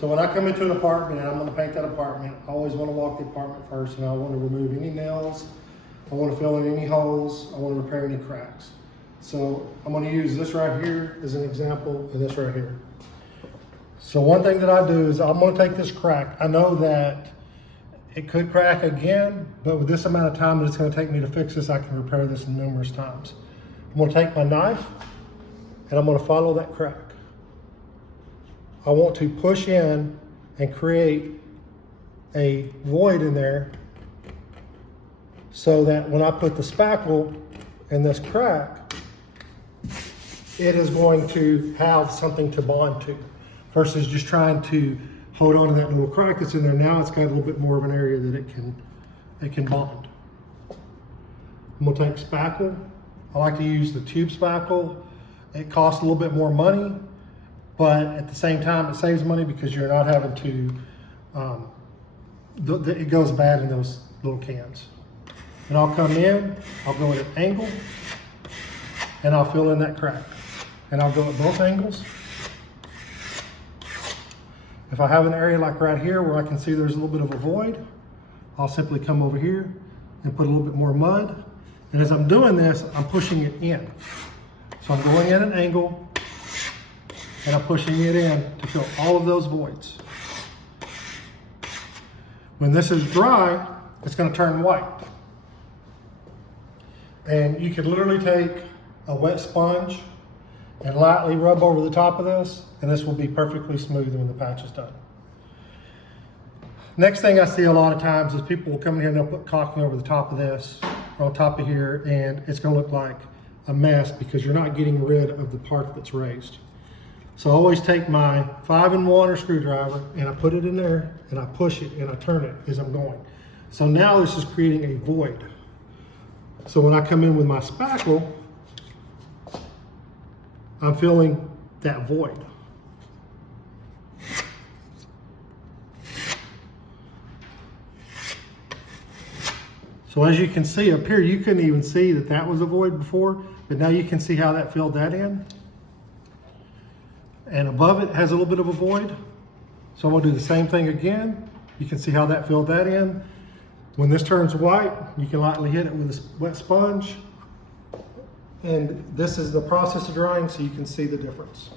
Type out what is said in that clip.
So when I come into an apartment and I'm gonna paint that apartment, I always wanna walk the apartment first, and I wanna remove any nails, I wanna fill in any holes, I wanna repair any cracks. So I'm gonna use this right here as an example, and this right here. So one thing that I do is I'm gonna take this crack. I know that it could crack again, but with this amount of time that it's gonna take me to fix this, I can repair this numerous times. I'm gonna take my knife and I'm gonna follow that crack. I want to push in and create a void in there so that when I put the spackle in this crack, it is going to have something to bond to versus just trying to hold on to that little crack that's in there. Now it's got a little bit more of an area that it can bond. I'm gonna take spackle. I like to use the tube spackle. It costs a little bit more money, but at the same time, it saves money because you're not having to, it goes bad in those little cans. And I'll come in, I'll go at an angle, and I'll fill in that crack. And I'll go at both angles. If I have an area like right here where I can see there's a little bit of a void, I'll simply come over here and put a little bit more mud. And as I'm doing this, I'm pushing it in. So I'm going at an angle and I'm pushing it in to fill all of those voids. When this is dry, it's gonna turn white. And you could literally take a wet sponge and lightly rub over the top of this, and this will be perfectly smooth when the patch is done. Next thing I see a lot of times is people will come in here and they'll put caulking over the top of this, or on top of here, and it's gonna look like a mess because you're not getting rid of the part that's raised. So I always take my 5-in-1 or screwdriver and I put it in there and I push it and I turn it as I'm going. So now this is creating a void. So when I come in with my spackle, I'm filling that void. So as you can see up here, you couldn't even see that that was a void before, but now you can see how that filled that in. And above it has a little bit of a void. So I'm gonna do the same thing again. You can see how that filled that in. When this turns white, you can lightly hit it with a wet sponge. And this is the process of drying, so you can see the difference.